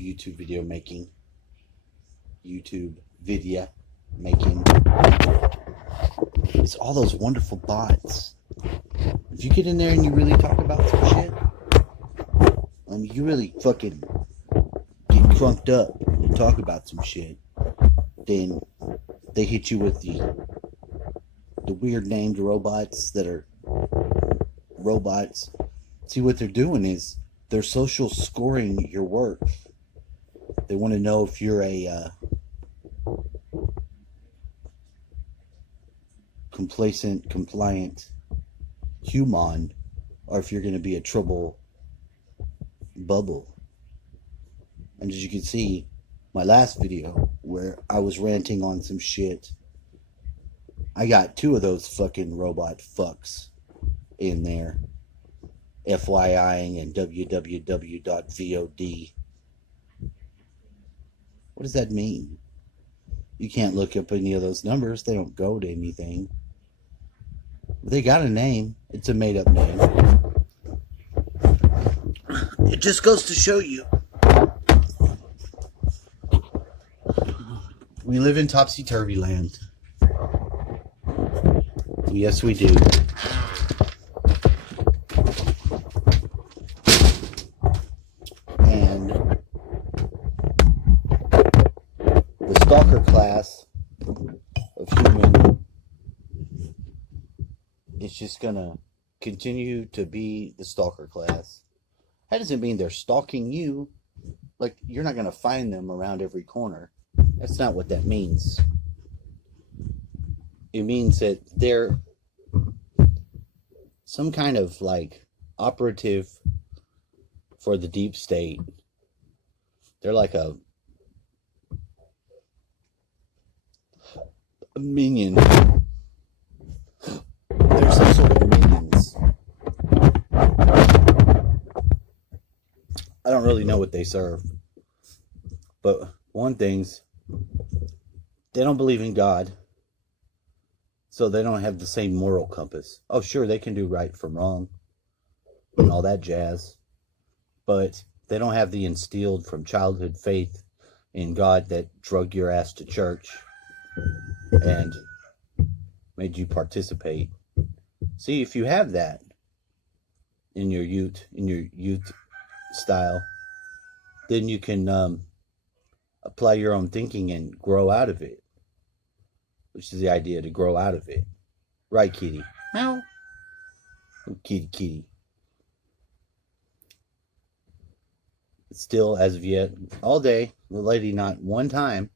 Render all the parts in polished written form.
YouTube video making. It's all those wonderful bots. If you get in there and you really talk about some shit, I mean, you really fucking get crunked up and talk about some shit, then they hit you with the weird named robots that are robots. See, what they're doing is they're social scoring your work. They want to know if you're a complacent, compliant human, or if you're going to be a trouble bubble. And as you can see, my last video where I was ranting on some shit, I got 2 of those fucking robot fucks in there, FYIing and www.vod. What does that mean? You can't look up any of those numbers. They don't go to anything. They got a name. It's a made-up name. It just goes to show you. We live in topsy-turvy land. Yes, we do. And the stalker class of human is just gonna continue to be the stalker class. That doesn't mean they're stalking you. Like, you're not gonna find them around every corner. That's not what that means. It means that they're some kind of like operative for the deep state. They're like a minion. They're some sort of minions. I don't really know what they serve. But one thing's, they don't believe in God. So they don't have the same moral compass. Oh, sure, they can do right from wrong and all that jazz. But they don't have the instilled from childhood faith in God that drug your ass to church and made you participate. See, if you have that in your youth style, then you can apply your own thinking and grow out of it. Which is the idea, to grow out of it. Right, kitty? Meow. Kitty. Still, as of yet, all day, the lady not one time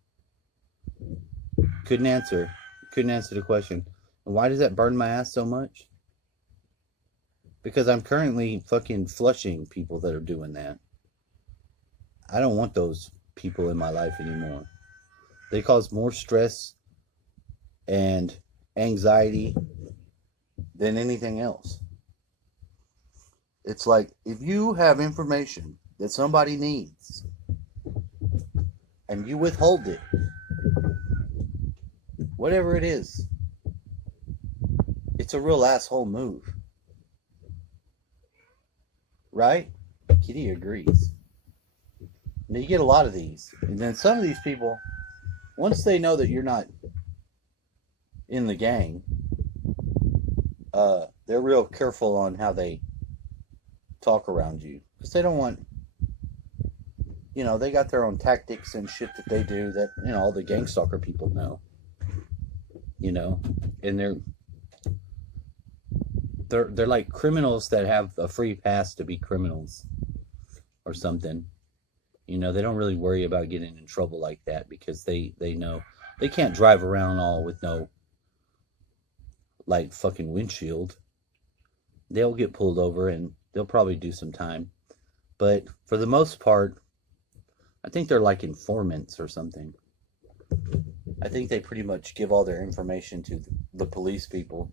couldn't answer the question. And why does that burn my ass so much? Because I'm currently fucking flushing people that are doing that. I don't want those people in my life anymore. They cause more stress and anxiety than anything else. It's like, if you have information that somebody needs and you withhold it, whatever it is, it's a real asshole move. Right? Kitty agrees. Now, you get a lot of these. And then some of these people, once they know that you're not in the gang, they're real careful on how they talk around you. Because they don't want, they got their own tactics and shit that they do that, all the gang stalker people know. And they're like criminals that have a free pass to be criminals or something. They don't really worry about getting in trouble like that because they know they can't drive around all with no like fucking windshield. They'll get pulled over and they'll probably do some time. But for the most part, I think they're like informants or something. I think they pretty much give all their information to the police people.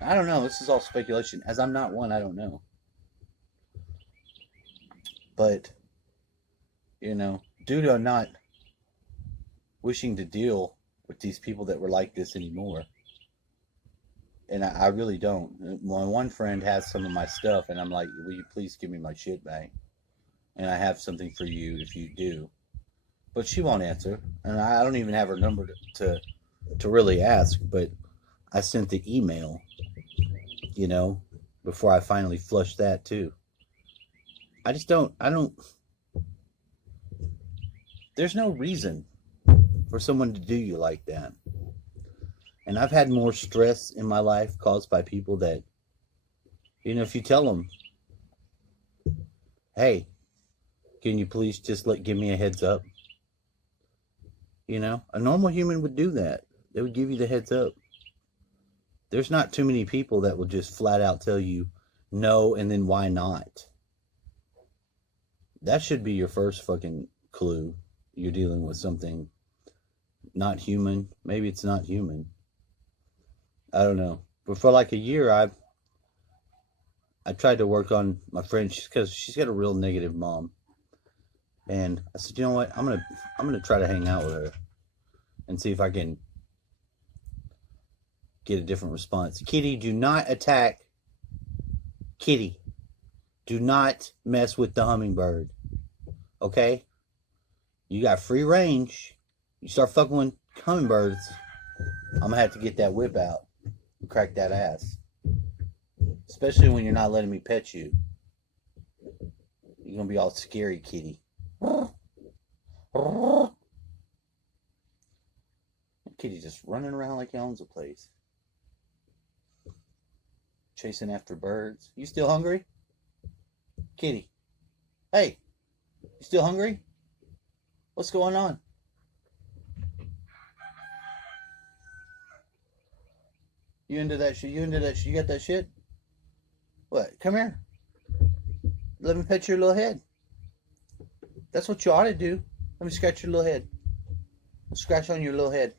I don't know. This is all speculation. As I'm not one, I don't know. But, due to not wishing to deal with these people that were like this anymore, and I really don't. My one friend has some of my stuff, and I'm like, will you please give me my shit back? and I have something for you if you do. But she won't answer, and I don't even have her number to really ask. But I sent the email, you know, before I finally flushed that too. I just don't. I don't. There's no reason for someone to do you like that. And I've had more stress in my life caused by people that, you know, if you tell them, hey, can you please just give me a heads up? You know, a normal human would do that. They would give you the heads up. There's not too many people that will just flat out tell you no and then why not. That should be your first fucking clue. You're dealing with something not human. Maybe it's not human. I don't know. But for like a year, I tried to work on my friend because she's got a real negative mom. And I said, you know what? I'm gonna try to hang out with her and see if I can get a different response. Kitty, do not attack. Kitty, do not mess with the hummingbird. Okay? You got free range. You start fucking with hummingbirds, I'm gonna have to get that whip out and crack that ass. Especially when you're not letting me pet you. You're gonna be all scary, kitty. Kitty just running around like he owns the place. Chasing after birds. You still hungry? Kitty. Hey, you still hungry? What's going on? You into that shit? You into that shit? You got that shit? What? Come here. Let me pet your little head. That's what you ought to do. Let me scratch your little head. I'll scratch on your little head.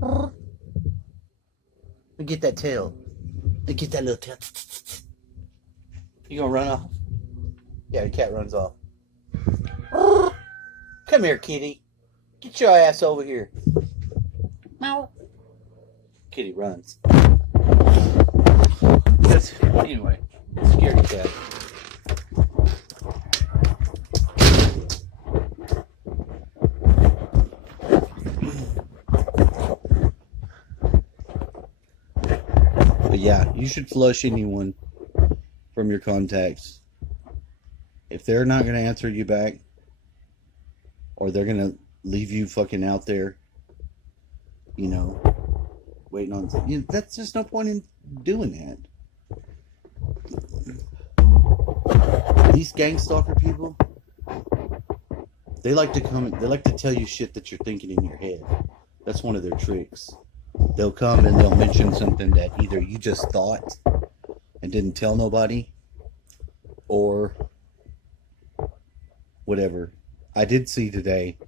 Let me get that tail. Let me get that little tail. You gonna run off? Yeah, the cat runs off. Come here, kitty. Get your ass over here. Meow. Kitty runs. Anyway, scary cat. But yeah, you should flush anyone from your contacts. If they're not going to answer you back, or they're going to leave you fucking out there, you know, waiting on, you know, that's just no point in doing that. These gang stalker people, they like to tell you shit that you're thinking in your head. That's one of their tricks. They'll come and they'll mention something that either you just thought and didn't tell nobody, or whatever. I did see today,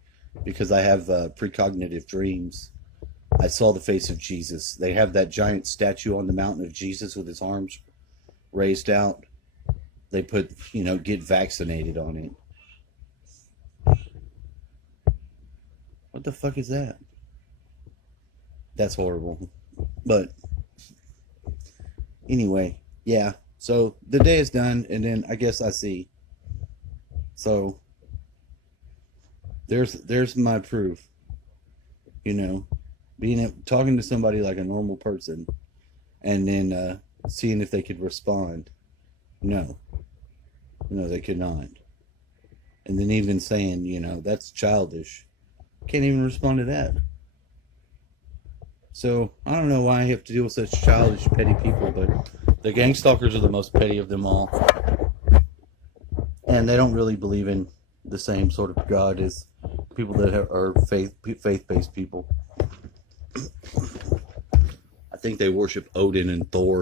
because I have precognitive dreams, I saw the face of Jesus. They have that giant statue on the mountain of Jesus with his arms raised out. They put, you know, get vaccinated on it. What the fuck is that? That's horrible. But anyway, yeah. So the day is done, and then I guess I see. So there's my proof. You know, talking to somebody like a normal person, and then seeing if they could respond. No, they could not. And then even saying, you know, that's childish. Can't even respond to that. So I don't know why I have to deal with such childish, petty people, but the gang stalkers are the most petty of them all. And they don't really believe in the same sort of God as people that are faith-based people. I think they worship Odin and Thor.